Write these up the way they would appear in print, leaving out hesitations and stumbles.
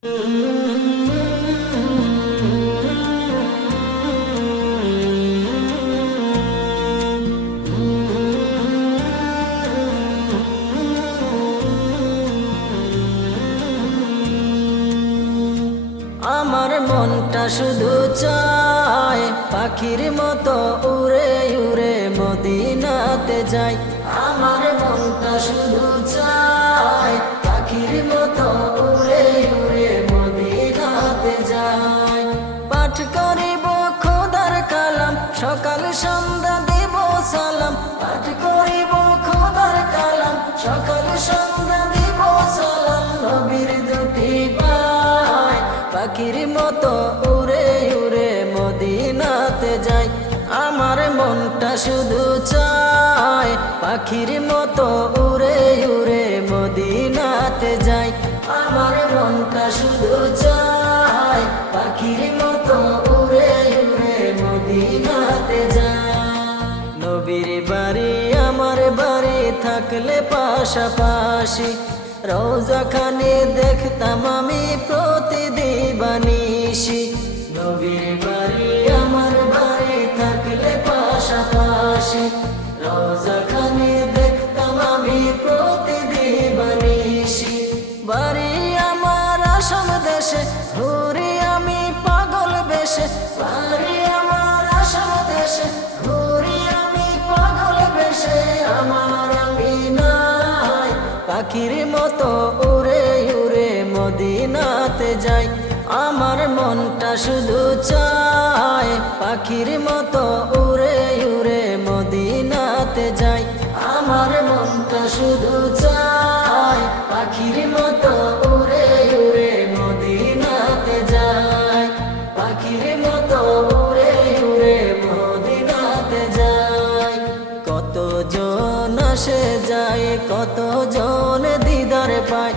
আমার মনটা শুধু চায় পাখির মতো উড়ে উড়ে মদিনাতে যাই। আমার মনটা শুধু চায় পাখির মতো উড়ে উড়ে মদিনাতে যাই। পাঠ করিব খোদার কালাম, সকাল সন্ধ্যা দেব সালাম। পাঠ করিব খোদার কালাম, সকাল সন্ধ্যা দেব সালাম। নবীর দুটি পায় পাখির মতো উড়ে উড়ে মদিনাতে যাই। আমার মনটা শুধু চায় পাখির মতো উড়ে উড়ে মদিনাতে যাই। আমার মনটা শুধু চায় পাখির মতো উড়ে উড়ে মদিনাতে যাই। নবীর বাড়ি আমার বাড়ি থাকলে পাশাপাশি, রওজাখানে দেখতাম আমি প্রতিদিবানিশি। নবীর বাড়ি আমার বাড়ি থাকলে পাশাপাশি, রওজাখানে দেখতাম আমি প্রতিদিবানিশি। বাড়ি আমার আসাম দেশে, ঘুরি আমি পাগল বেশে। বাড়ি আমার আসাম দেশে, ঘুরি আমি পাগল বেশে। আমার আঙ্গিনায় পাখির মতো উড়ে উড়ে মদিনাতে যাই। আমার মনটা শুধু চায় পাখির মতো উড়ে উড়ে মদিনাতে যাই। আমার মনটা শুধু চায় পাখির মতো উড়ে উড়ে মদিনাতে যাই। পাখির মতো উড়ে উড়ে মদিনাতে যাই। কতজন আসে যায়, কতজন দিদার পায়,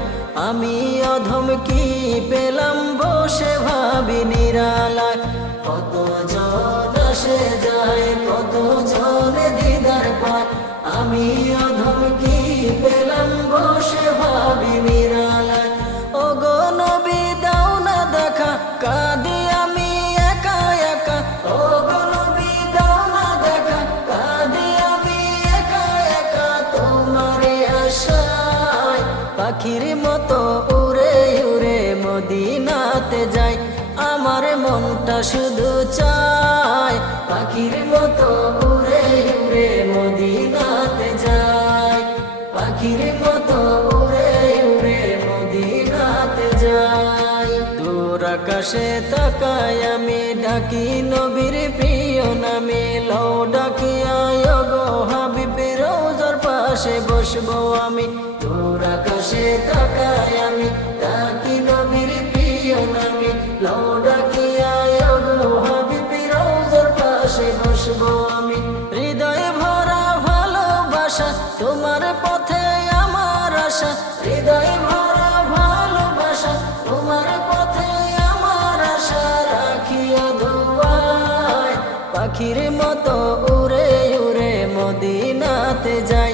আমি অধম কি পেলাম বসে ভাবি নিরালায়। কতজন আসে যায়, কতজন দিদার পায়, আমি অধম কি পেলাম বসে ভাবি নিরালায়। ও গো নবী দাও না দেখা, কাঁদি আমি একা একা। ও গো নবী দাও না দেখা, কাঁদি আমি একা একা। তোমারে আশায় পাখির মতো উড়ে উড়ে মদিনাতে যাই। আমার মনটা শুধু চায় পাখির মতো উড়ে উড়ে মদিনাতে যাই। পাখির মতো উড়ে উড়ে মদিনাতে যাই। দূর আকাশে তাকাই আমি, ডাকি নবীর প্রিয় নামে। লও ডাকিয়া গো হাবিব, রওজার পাশে বসবো আমি। দূর আকাশে তাকাই আমি, ডাকি নবীর প্রিয় নামে। লও ডাকিয়া গো হাবিব, রওজার পাশে বসবো আমি। হৃদয়ে ভরা ভালোবাসা, তোমার পথে আমার আশা। হৃদয়ে ভরা ভালোবাসা, তোমার পথে আমার আশা। রাখিয়া দুয়ায় পাখির মতো উড়ে উড়ে মদিনাতে যাই।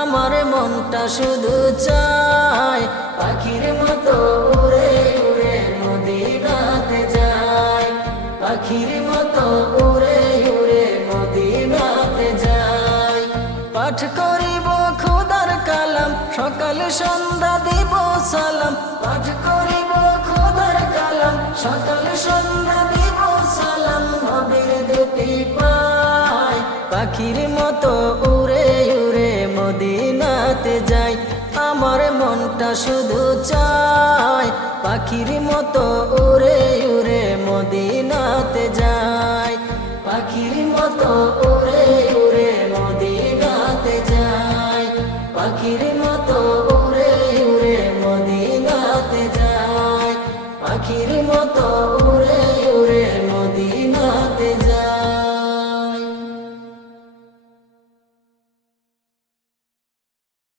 আমার মনটা শুধু চায় পাখির মতো উড়ে উড়ে মদিনাতে যাই। পাখির মতো উড়ে উড়ে মদিনাতে যাই। পাঠ করিব খোদার কালাম, সকাল সন্ধ্যা দেব সালাম। পাঠ করিব খোদার কালাম, সকাল সন্ধ্যা দেব সালাম। নবীর দুটি পায় পাখির মতো উড়ে উড়ে মদিনাতে যাই। আমার মনটা শুধু চায় পাখির মতো উড়ে উড়ে মদিনাতে যাই। পাখির মতো উড়ে উড়ে মদিনাতে যাই। পাখির মতো উড়ে উড়ে মদিনাতে যাই। পাখির মতো